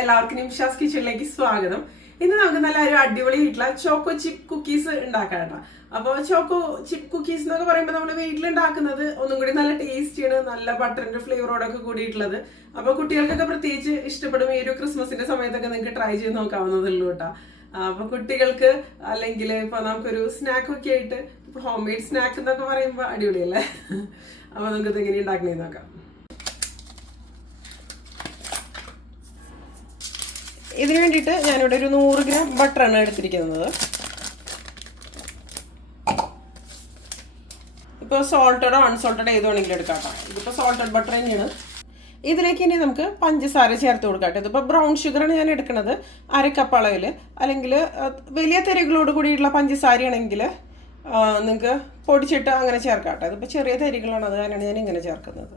എല്ലാവർക്കും നിമിഷാസ് കിച്ചണിലേക്ക് സ്വാഗതം. ഇന്ന് നമുക്ക് നല്ല ഒരു അടിപൊളി വീട്ടിലെ ചോക്കോ ചിപ്പ് കുക്കീസ് ഉണ്ടാക്കാം അപ്പോൾ ചോക്കോ ചിപ്പ് കുക്കീസ് എന്നൊക്കെ പറയുമ്പോൾ നമ്മൾ വീട്ടിലുണ്ടാക്കുന്നത് ഒന്നും കൂടി നല്ല ടേസ്റ്റിയാണ് നല്ല ബട്ടറിന്റെ ഫ്ലേവറോടൊക്കെ കൂടിയിട്ടുള്ളത്. അപ്പോൾ കുട്ടികൾക്കൊക്കെ പ്രത്യേകിച്ച് ഇഷ്ടപ്പെടും ഈ ഒരു ക്രിസ്മസിന്റെ സമയത്തൊക്കെ നിങ്ങൾക്ക് ട്രൈ ചെയ്ത് നോക്കാവുന്നതുള്ളൂ കേട്ടോ. അപ്പൊ കുട്ടികൾക്ക് അല്ലെങ്കിൽ ഇപ്പൊ നമുക്കൊരു സ്നാക്കൊക്കെ ആയിട്ട് ഹോം മെയ്ഡ് സ്നാക്ക് എന്നൊക്കെ പറയുമ്പോൾ അടിപൊളിയല്ലേ? അപ്പോൾ നമുക്ക് ഇത് എങ്ങനെ ഉണ്ടാക്കണേ നോക്കാം. ഇതിന് വേണ്ടിയിട്ട് ഞാനിവിടെ ഒരു നൂറ് ഗ്രാം ബട്ടറാണ് എടുത്തിരിക്കുന്നത്. ഇപ്പോൾ സോൾട്ടഡോ അൺസോൾട്ടഡോ ഏത് വേണമെങ്കിലും എടുക്കാം ഇതിപ്പോൾ സോൾട്ടഡ് ബട്ടർ തന്നെയാണ്. ഇതിലേക്ക് ഇനി നമുക്ക് പഞ്ചസാര ചേർത്ത് കൊടുക്കാം ഇതിപ്പോൾ ബ്രൗൺ ഷുഗറാണ് ഞാൻ എടുക്കുന്നത്. അര കപ്പ് അളവിൽ അല്ലെങ്കിൽ വലിയ തരികളോട് കൂടിയിട്ടുള്ള പഞ്ചസാരയാണെങ്കിൽ നിങ്ങൾക്ക് പൊടിച്ചിട്ട് അങ്ങനെ ചേർക്കാം കേട്ടോ. ഇതിപ്പോൾ ചെറിയ തരികളാണ്. അത് കാരണമാണ് ഞാൻ ഇങ്ങനെ ചേർക്കുന്നത്.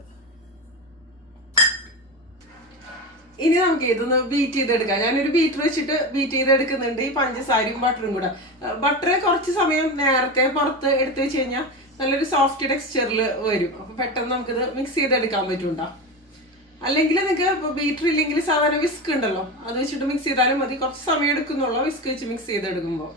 ഇനി നമുക്ക് ഇതൊന്ന് ബീറ്റ് ചെയ്തെടുക്കാം. ഞാനൊരു ബീറ്റർ വെച്ചിട്ട് ബീറ്റ് ചെയ്തെടുക്കുന്നുണ്ട്. ഈ പഞ്ചസാരയും ബട്ടറും കൂടെ. ബട്ടർ കുറച്ച് സമയം നേരത്തെ പുറത്ത് എടുത്തു വെച്ച് കഴിഞ്ഞാൽ നല്ലൊരു സോഫ്റ്റ് ടെക്സ്ചറിൽ വരും. അപ്പൊ പെട്ടെന്ന് നമുക്കിത് മിക്സ് ചെയ്തെടുക്കാൻ പറ്റുണ്ടോ. അല്ലെങ്കിൽ നിങ്ങൾക്ക് ബീറ്റർ ഇല്ലെങ്കിൽ സാധാരണ വിസ്ക് ഉണ്ടല്ലോ. അത് വെച്ചിട്ട് മിക്സ് ചെയ്താലും മതി. കുറച്ച് സമയം എടുക്കുന്നുള്ളൂ വിസ്ക് വെച്ച് മിക്സ് ചെയ്തെടുക്കുമ്പോൾ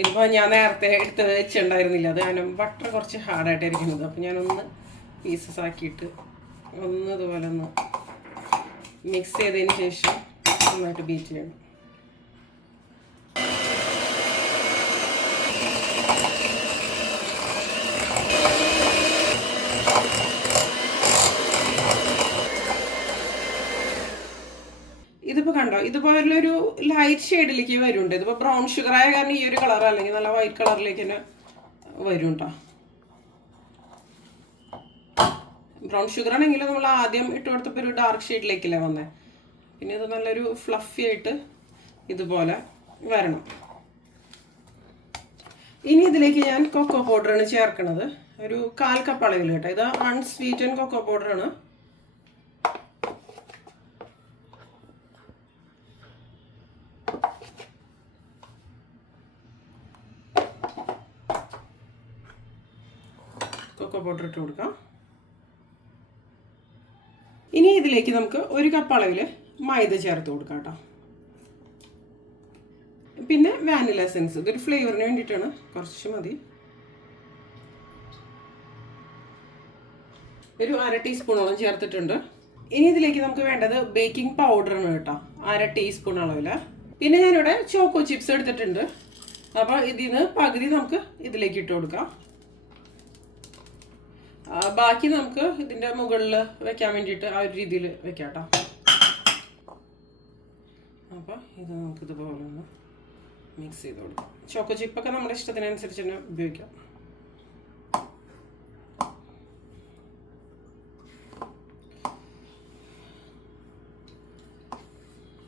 ഇതിപ്പോൾ ഞാൻ നേരത്തെ എടുത്ത് വെച്ചിട്ടുണ്ടായിരുന്നില്ല. അത് കാരണം ബട്ടർ കുറച്ച് ഹാർഡായിട്ട് ഇരിക്കുന്നത്. അപ്പോൾ ഞാനൊന്ന് പീസസ് ആക്കിയിട്ട് ഒന്ന് ഇതുപോലെ ഒന്ന് മിക്സ് ചെയ്തതിന് ശേഷം നന്നായിട്ട് ബീറ്റ് ചെയ്യണം. ഇതിപ്പോൾ കണ്ടോ? ഇതുപോലൊരു ലൈറ്റ് ഷെയ്ഡിലേക്ക് വരുന്നുണ്ട് ഇതിപ്പോൾ ബ്രൗൺ ഷുഗർ ആയ കാരണം ഈ ഒരു കളർ അല്ലെങ്കിൽ നല്ല വൈറ്റ് കളറിലേക്ക് തന്നെ വരും കേട്ടോ ബ്രൗൺ ഷുഗർ ആണെങ്കിൽ നമ്മൾ ആദ്യം ഇട്ട് കൊടുത്തപ്പോൾ ഒരു ഡാർക്ക് ഷെയ്ഡിലേക്കല്ലേ വന്നേ. പിന്നെ ഇത് നല്ലൊരു ഫ്ലഫി ആയിട്ട് ഇതുപോലെ വരണം. ഇനി ഇതിലേക്ക് ഞാൻ കൊക്കോ ആണ് ചേർക്കുന്നത് ഒരു കാൽ കപ്പ് അളവിൽ കേട്ടോ. ഇത് അൺസ്വീറ്റൻ കൊക്കോ പൗഡറാണ് കൊക്കോ പൗഡർ ഇട്ട് കൊടുക്കാം. ഇനി ഇതിലേക്ക് നമുക്ക് ഒരു കപ്പ് അളവിൽ മൈദ ചേർത്ത് കൊടുക്കാം കേട്ടോ. പിന്നെ വാനില എസൻസ് ഇതൊരു ഫ്ലേവറിന് വേണ്ടിയിട്ടാണ്. കുറച്ച് മതി. ഒരു അര ടീസ്പൂണോളം ചേർത്തിട്ടുണ്ട്. ഇനി ഇതിലേക്ക് നമുക്ക് വേണ്ടത് ബേക്കിംഗ് പൗഡറാണ് കേട്ടോ. അര ടീസ്പൂൺ അളവിൽ. പിന്നെ ഞാനിവിടെ ചോക്കോ ചിപ്സ് എടുത്തിട്ടുണ്ട്. അപ്പോൾ ഇതിൽ നിന്ന് പകുതി നമുക്ക് ഇതിലേക്ക് ഇട്ട് കൊടുക്കാം. ബാക്കി നമുക്ക് ഇതിന്റെ മുകളിൽ വെക്കാൻ വേണ്ടിയിട്ട് ആ ഒരു രീതിയിൽ വെക്കാം കേട്ടോ അപ്പോൾ ഇത് നമുക്ക് ഇതുപോലെ ഒന്ന് മിക്സ് ചെയ്ത് കൊടുക്കാം. ചോക്കോ ചിപ്പൊക്കെ നമ്മുടെ ഇഷ്ടത്തിനനുസരിച്ച് തന്നെ ഉപയോഗിക്കാം.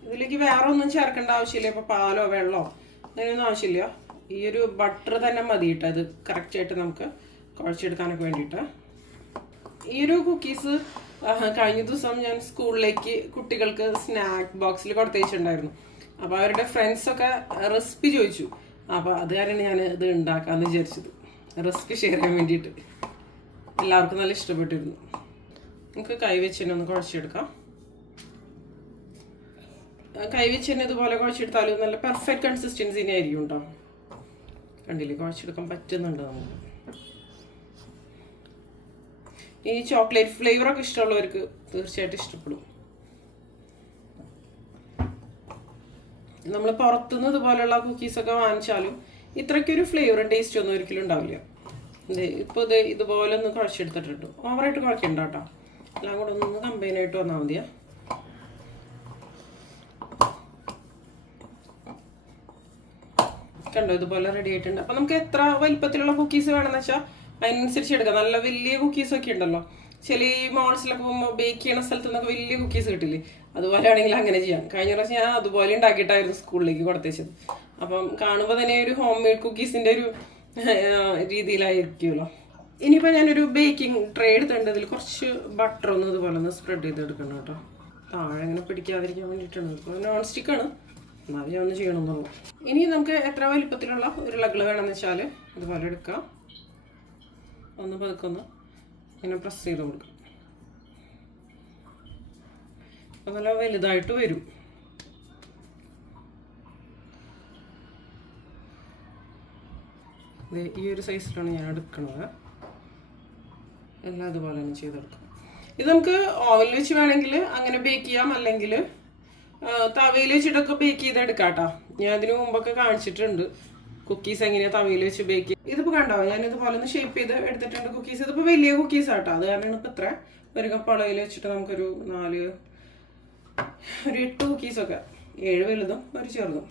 ഇതിലേക്ക് വേറെ ഒന്നും ചേർക്കേണ്ട ആവശ്യമില്ല. ഇപ്പോൾ പാലോ വെള്ളമോ അങ്ങനെയൊന്നും ആവശ്യമില്ല. ഈ ഒരു ബട്ടർ തന്നെ മതി അത് കറക്റ്റായിട്ട് നമുക്ക് കുഴച്ചെടുക്കാനൊക്കെ വേണ്ടിയിട്ട്. ഈ ഒരു കുക്കീസ് കഴിഞ്ഞ ദിവസം ഞാൻ സ്കൂളിലേക്ക് കുട്ടികൾക്ക് സ്നാക്ക് ബോക്സിൽ കൊടുത്തയച്ചിട്ടുണ്ടായിരുന്നു. അപ്പോൾ അവരുടെ ഫ്രണ്ട്സ് ഒക്കെ റെസിപ്പി ചോദിച്ചു. അപ്പോൾ അത് കാരണം ഞാൻ ഇത് ഉണ്ടാക്കാന്ന് വിചാരിച്ചത്. റെസിപ്പി ഷെയർ ചെയ്യാൻ വേണ്ടിയിട്ട്. എല്ലാവർക്കും നല്ല ഇഷ്ടപ്പെട്ടിരുന്നു. നമുക്ക് കൈവച്ച് ഒന്ന് കുഴച്ചെടുക്കാം. കൈവച്ച് ഇതുപോലെ കുഴച്ചെടുത്താലും നല്ല പെർഫെക്റ്റ് കൺസിസ്റ്റൻസിനെ ആയിരിക്കും കേട്ടോ കണ്ടില്ലേ കുഴച്ചെടുക്കാൻ പറ്റുന്നുണ്ട് നമുക്ക്? ഈ ചോക്ലേറ്റ് ഫ്ലേവർ ഒക്കെ ഇഷ്ടമുള്ളവർക്ക് തീർച്ചയായിട്ടും ഇഷ്ടപ്പെടും. നമ്മൾ പുറത്തുനിന്ന് ഇതുപോലെയുള്ള കുക്കീസൊക്കെ വാങ്ങിച്ചാലും ഇത്രയ്ക്കൊരു ഫ്ലേവറും ടേസ്റ്റ് ഒന്നും ഒരിക്കലും ഉണ്ടാവില്ല. ഇത് ഇപ്പോൾ ഇത് ഇതുപോലെ ഒന്ന് കുഴച്ചെടുത്തിട്ടുണ്ട്. ഓവറായിട്ട് കുഴക്കണ്ട കേട്ടോ. എല്ലാം കൂടെ ഒന്ന് കമ്പൈൻ ആയിട്ട് വന്നാൽ മതിയാ. കണ്ടോ ഇതുപോലെ റെഡി ആയിട്ടുണ്ട്. അപ്പം നമുക്ക് എത്ര വലിപ്പത്തിലുള്ള കുക്കീസ് വേണമെന്ന് വെച്ചാൽ അതിനനുസരിച്ച് എടുക്കാം. നല്ല വലിയ കുക്കീസ് ഒക്കെ ഉണ്ടല്ലോ. ചില മോൾസിലൊക്കെ പോകുമ്പോൾ ബേക്ക് ചെയ്യണ സ്ഥലത്ത് നിന്നൊക്കെ വലിയ കുക്കീസ് കിട്ടില്ലേ? അതുപോലെ ആണെങ്കിൽ അങ്ങനെ ചെയ്യാം. കഴിഞ്ഞ പ്രാവശ്യം ഞാൻ അതുപോലെ ഉണ്ടാക്കിയിട്ടായിരുന്നു സ്കൂളിലേക്ക് കൊടുത്തേച്ചത്. അപ്പം കാണുമ്പോൾ തന്നെ ഒരു ഹോം മെയ്ഡ് കുക്കീസിന്റെ ഒരു രീതിയിലായിരിക്കുമല്ലോ. ഇനിയിപ്പോൾ ഞാനൊരു ബേക്കിംഗ് ട്രേ എടുത്തിട്ടുണ്ട്. അതിൽ കുറച്ച് ബട്ടർ ഒന്ന് ഇതുപോലെ ഒന്ന് സ്പ്രെഡ് ചെയ്ത് എടുക്കണം കേട്ടോ. താഴെ അങ്ങനെ പിടിക്കാതിരിക്കാൻ വേണ്ടിയിട്ടാണ്. ഇപ്പോൾ നോൺ സ്റ്റിക്കാണ് എന്നാലും ഞാൻ ഒന്ന് ചെയ്യണമെന്നുള്ളൂ. ഇനി നമുക്ക് എത്ര വലിപ്പത്തിലുള്ള ഉരുളകൾ വേണമെന്ന് വെച്ചാൽ ഇതുപോലെ എടുക്കാം. ഒന്ന് പതുക്കൊന്ന് ഇങ്ങനെ പ്രസ് ചെയ്ത് കൊടുക്കാം. നല്ല വലുതായിട്ട് വരും. ഈ ഒരു സൈസിലാണ് ഞാൻ എടുക്കുന്നത് എല്ലാം അതുപോലെ തന്നെ ചെയ്തെടുക്കാം. ഇത് നമുക്ക് ഓയിൽ വെച്ച് വേണമെങ്കിൽ അങ്ങനെ ബേക്ക് ചെയ്യാം. അല്ലെങ്കിൽ തവയിൽ വെച്ചിട്ടൊക്കെ ബേക്ക് ചെയ്തെടുക്കാം കേട്ടോ. ഞാൻ അതിന് മുമ്പൊക്കെ കാണിച്ചിട്ടുണ്ട്. കുക്കീസ് എങ്ങനെയാണ് തവയിൽ വെച്ച് ബേക്ക് ചെയ്യും ഇതിപ്പോൾ കണ്ടോ? ഞാൻ ഇതുപോലെ ഒന്ന് ഷേപ്പ് ചെയ്ത് എടുത്തിട്ടുണ്ട് കുക്കീസ് ഇതിപ്പോൾ വലിയ കുക്കീസ് ആട്ടോ. അത് കാരണം ഇപ്പൊ ഇത്ര. ഒരു കപ്പ് അളവിൽ വെച്ചിട്ട് നമുക്കൊരു നാല് ഒരു എട്ട് കുക്കീസൊക്കെ ഏഴ് വലുതും ഒരു ചെറുതും.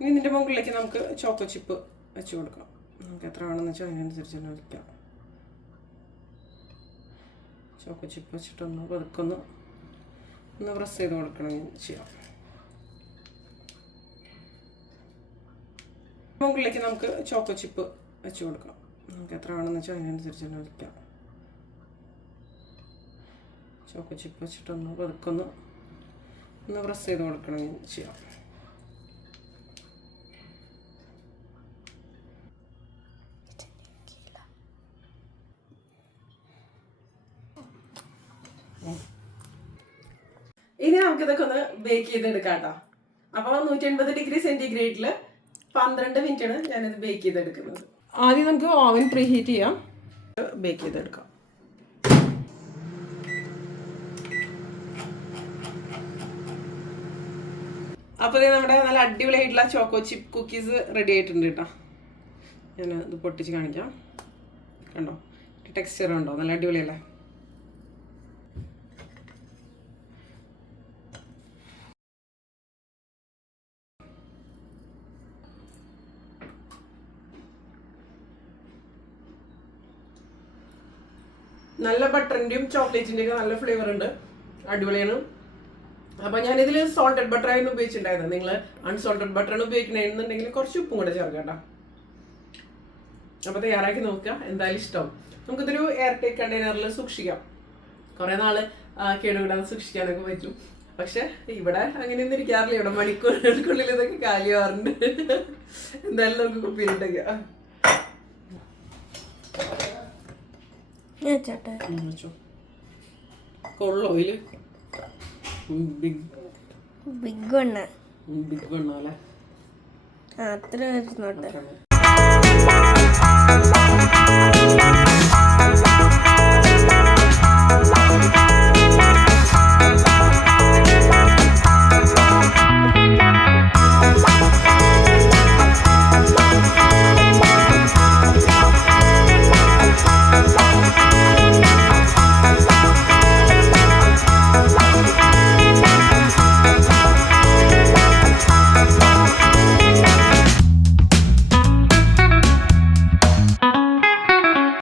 ഇനി ഇതിന്റെ മുകളിലേക്ക് നമുക്ക് ചോക്കോ ചിപ്പ് വെച്ച് കൊടുക്കാം. നമുക്ക് എത്ര വേണമെന്ന് വെച്ചാൽ അതിനനുസരിച്ച് തന്നെ വയ്ക്കാം ചോക്കോ ചിപ്പ് വെച്ചിട്ടൊന്ന് പതുക്കൊന്ന് ഒന്ന് പ്രസ് ചെയ്ത് കൊടുക്കണം ചെയ്യാം. മുകളിലേക്ക് നമുക്ക് ചോക്കോ ചിപ്പ് വെച്ച് കൊടുക്കാം. നമുക്ക് എത്ര വേണമെന്ന് വെച്ചാൽ അതിനനുസരിച്ച് തന്നെ വയ്ക്കാം ചോക്കോ ചിപ്പ് വെച്ചിട്ടൊന്ന് പതുക്കൊന്ന് ഒന്ന് പ്രസ് ചെയ്ത് കൊടുക്കണം ചെയ്യാം. ഇനി നമുക്കിതൊക്കെ ഒന്ന് ബേക്ക് ചെയ്തെടുക്കാം കേട്ടോ. അപ്പോൾ നൂറ്റി എൺപത് ഡിഗ്രി സെന്റിഗ്രേഡിൽ പന്ത്രണ്ട് മിനിറ്റാണ് ഞാനത് ബേക്ക് ചെയ്തെടുക്കുന്നത്. ആദ്യം നമുക്ക് ഓവൻ പ്രീ ഹീറ്റ് ചെയ്യാം. ബേക്ക് ചെയ്തെടുക്കാം. അപ്പോൾ ഇത് നമ്മുടെ നല്ല അടിപൊളിയായിട്ടുള്ള ചോക്കോ ചിപ്പ് കുക്കീസ് റെഡി ആയിട്ടുണ്ട് കേട്ടോ. ഞാൻ ഇത് പൊട്ടിച്ച് കാണിക്കാം. കണ്ടോ? ടെക്സ്ചർ ഉണ്ടോ? നല്ല അടിപൊളിയല്ലേ? നല്ല ബട്ടറിന്റെയും ചോക്ലേറ്റിന്റെയും ഒക്കെ നല്ല ഫ്ലേവർ ഉണ്ട്. അടിപൊളിയാണ്. അപ്പൊ ഞാനിതിൽ സോൾട്ടഡ് ബട്ടർ ആയിരുന്നു ഉപയോഗിച്ചിട്ടുണ്ടായിരുന്നത് നിങ്ങൾ അൺസോൾട്ടഡ് ബട്ടർ ആണ് ഉപയോഗിക്കണമെന്നുണ്ടെങ്കിൽ കുറച്ച് ഉപ്പും കൂടെ ചേർക്കാം അപ്പൊ തയ്യാറാക്കി നോക്കുക. എന്തായാലും ഇഷ്ടം. നമുക്കിതൊരു എയർ ടൈറ്റ് കണ്ടെയ്നറിൽ സൂക്ഷിക്കാം. കുറെ നാൾ കേടുകൂടാതെ സൂക്ഷിക്കാനൊക്കെ പറ്റും. പക്ഷെ ഇവിടെ അങ്ങനെയൊന്നും ഇരിക്കാറില്ല. ഇവിടെ മണിക്കൂറുകൾക്കുള്ളിൽ ഇതൊക്കെ കാലിയാറുണ്ട് എന്തായാലും നമുക്ക് കുപ്പിയിലിട്ടേക്കാം. ഞാൻ വെച്ചോ. കൊള്ളോ ഇതിൽ ബിഗ് ബിഗ് വണ്ണ് ബിഗ് വരുന്നോട്ടെ അത്ര